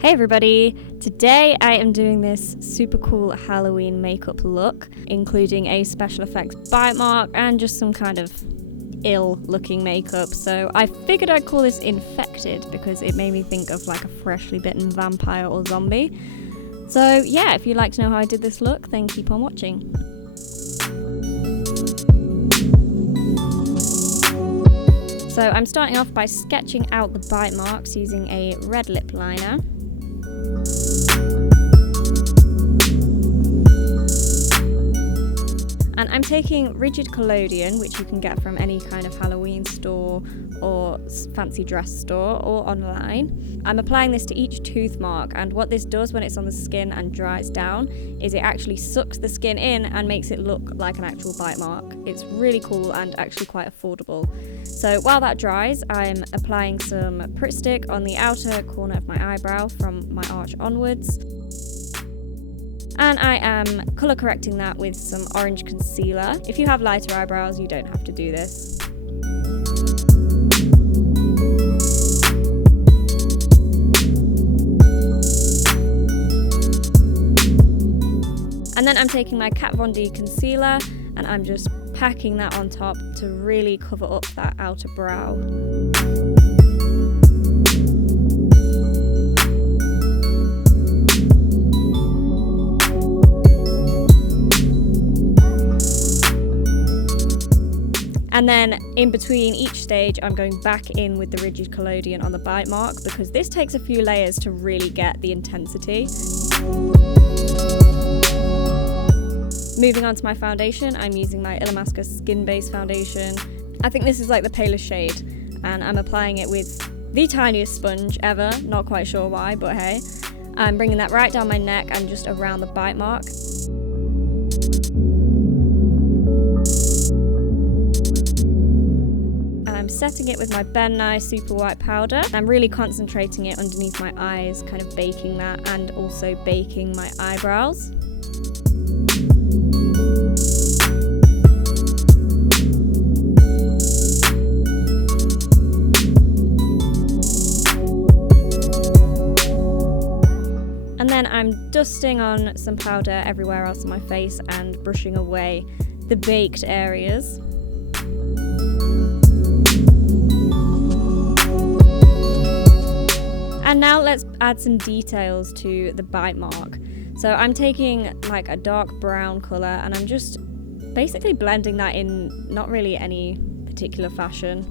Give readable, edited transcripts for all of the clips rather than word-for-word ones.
Hey everybody! Today I am doing this super cool Halloween makeup look, including a special effects bite mark and just some kind of ill looking makeup. So I figured I'd call this Infected because it made me think of like a freshly bitten vampire or zombie. So yeah, if you'd like to know how I did this look, then keep on watching. So I'm starting off by sketching out the bite marks using a red lip liner. And I'm taking rigid collodian, which you can get from any kind of Halloween store or fancy dress store or online. I'm applying this to each tooth mark, and what this does when it's on the skin and dries down is it actually sucks the skin in and makes it look like an actual bite mark. It's really cool and actually quite affordable. So while that dries, I'm applying some Pritt Stick on the outer corner of my eyebrow from my arch onwards. And I am colour correcting that with some orange concealer. If you have lighter eyebrows, you don't have to do this. And then I'm taking my Kat Von D concealer and I'm just packing that on top to really cover up that outer brow. And then in between each stage, I'm going back in with the rigid collodian on the bite mark because this takes a few layers to really get the intensity. Moving on to my foundation, I'm using my Illamasqua Skin Base foundation. I think this is like the palest shade, and I'm applying it with the tiniest sponge ever, not quite sure why, but hey. I'm bringing that right down my neck and just around the bite mark. I'm setting it with my Ben Nye Super White Powder. I'm really concentrating it underneath my eyes, kind of baking that and also baking my eyebrows. And then I'm dusting on some powder everywhere else on my face and brushing away the baked areas. And now let's add some details to the bite mark. So I'm taking like a dark brown colour and I'm just basically blending that in not really any particular fashion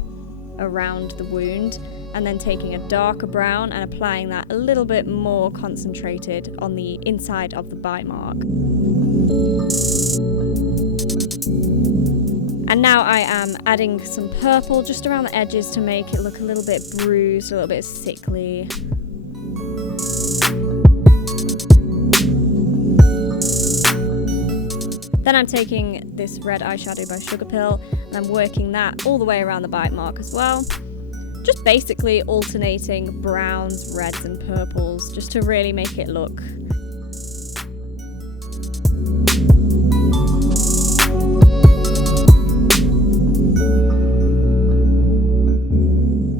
around the wound, and then taking a darker brown and applying that a little bit more concentrated on the inside of the bite mark. And now I am adding some purple just around the edges to make it look a little bit bruised, a little bit sickly. Then I'm taking this red eyeshadow by Sugarpill and I'm working that all the way around the bite mark as well. Just basically alternating browns, reds and purples just to really make it look.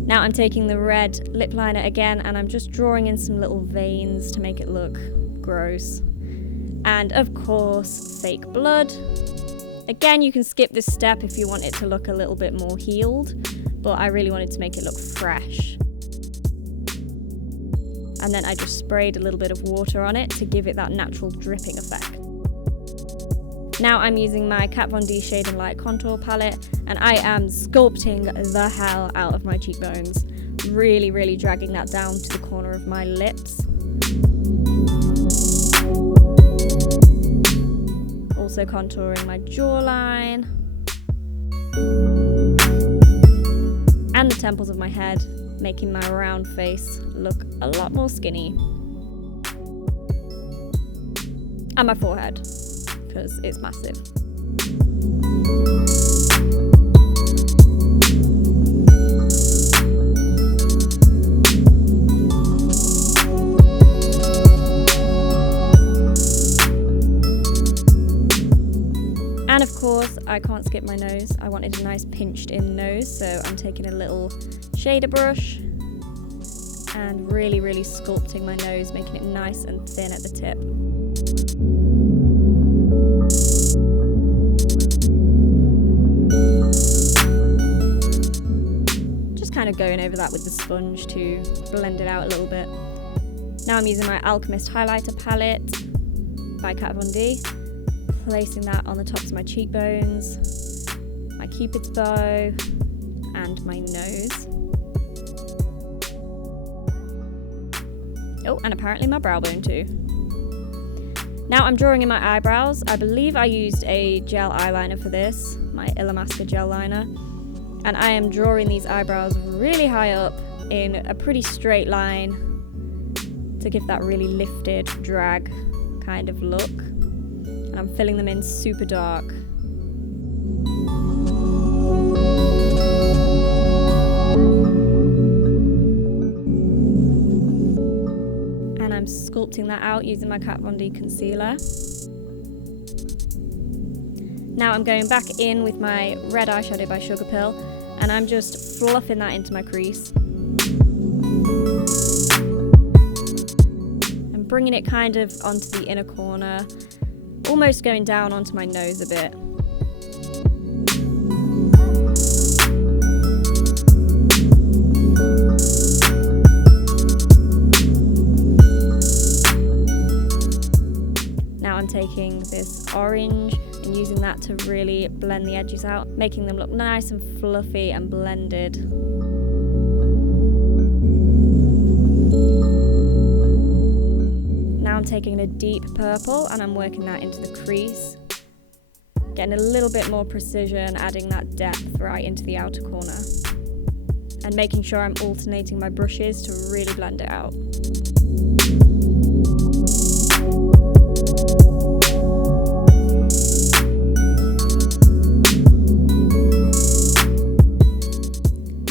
Now I'm taking the red lip liner again and I'm just drawing in some little veins to make it look gross. And of course, fake blood. Again, you can skip this step if you want it to look a little bit more healed, but I really wanted to make it look fresh. And then I just sprayed a little bit of water on it to give it that natural dripping effect. Now I'm using my Kat Von D Shade and Light Contour Palette and I am sculpting the hell out of my cheekbones. Really, really dragging that down to the corner of my lips. Also contouring my jawline. And the temples of my head, making my round face look a lot more skinny. And my forehead, because it's massive. And of course, I can't skip my nose. I wanted a nice pinched in nose, so I'm taking a little shader brush and really, really sculpting my nose, making it nice and thin at the tip. Just kind of going over that with the sponge to blend it out a little bit. Now I'm using my Alchemist highlighter palette by Kat Von D, placing that on the tops of my cheekbones, my cupid's bow, and my nose. Oh, and apparently my brow bone too. Now I'm drawing in my eyebrows. I believe I used a gel eyeliner for this, my Illamasqua gel liner. And I am drawing these eyebrows really high up in a pretty straight line to give that really lifted drag kind of look. And I'm filling them in super dark. And I'm sculpting that out using my Kat Von D concealer. Now I'm going back in with my red eyeshadow by Sugarpill, and I'm just fluffing that into my crease. And bringing it kind of onto the inner corner, almost going down onto my nose a bit. Now I'm taking this orange and using that to really blend the edges out, making them look nice and fluffy and blended. Now I'm taking a deep purple and I'm working that into the crease, getting a little bit more precision, adding that depth right into the outer corner, and making sure I'm alternating my brushes to really blend it out.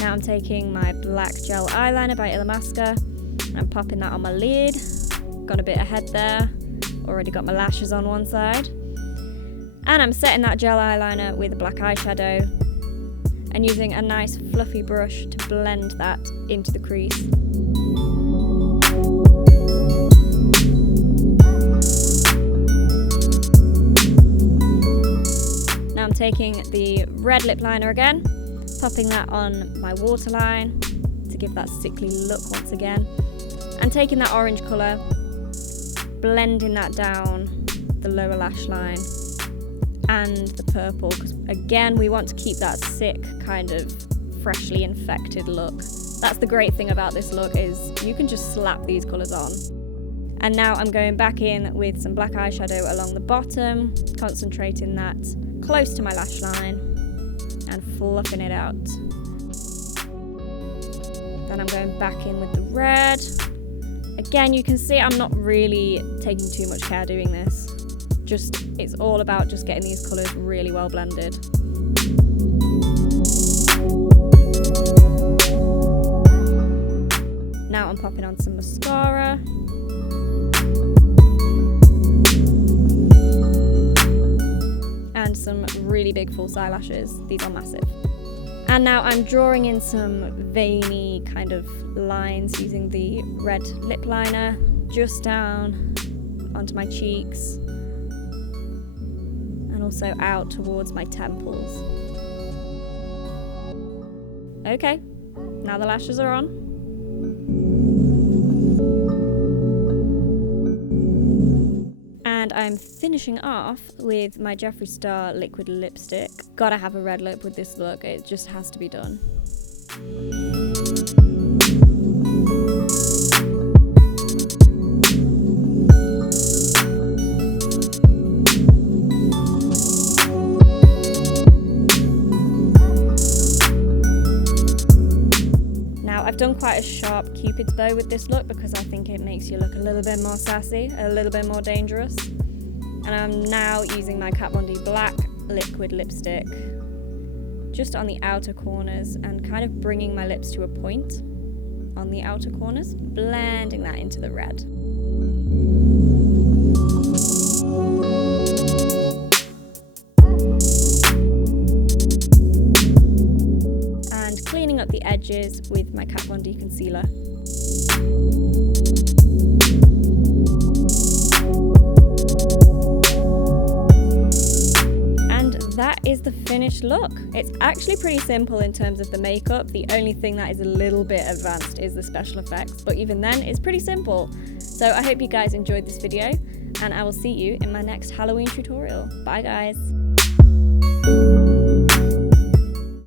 Now I'm taking my black gel eyeliner by Illamasqua and I'm popping that on my lid. Got a bit ahead there, already got my lashes on one side. And I'm setting that gel eyeliner with a black eyeshadow and using a nice fluffy brush to blend that into the crease. Now I'm taking the red lip liner again, popping that on my waterline to give that sickly look once again, and taking that orange colour, blending that down the lower lash line and the purple, because again we want to keep that sick kind of freshly infected look. That's the great thing about this look, is you can just slap these colours on. And now I'm going back in with some black eyeshadow along the bottom, concentrating that close to my lash line and fluffing it out. Then I'm going back in with the red. Again, you can see I'm not really taking too much care doing this. It's all about just getting these colours really well blended. Now I'm popping on some mascara. And some really big false eyelashes. These are massive. And now I'm drawing in some veiny kind of lines using the red lip liner just down onto my cheeks and also out towards my temples. Okay, now the lashes are on. And I'm finishing off with my Jeffree Star liquid lipstick. Gotta have a red lip with this look, it just has to be done. Now I've done quite a sharp cupid's bow with this look because I think it makes you look a little bit more sassy, a little bit more dangerous. And I'm now using my Kat Von D black liquid lipstick just on the outer corners and kind of bringing my lips to a point on the outer corners, blending that into the red. And cleaning up the edges with my Kat Von D concealer. That is the finished look. It's actually pretty simple in terms of the makeup. The only thing that is a little bit advanced is the special effects, but even then it's pretty simple. So I hope you guys enjoyed this video, and I will see you in my next Halloween tutorial. Bye guys.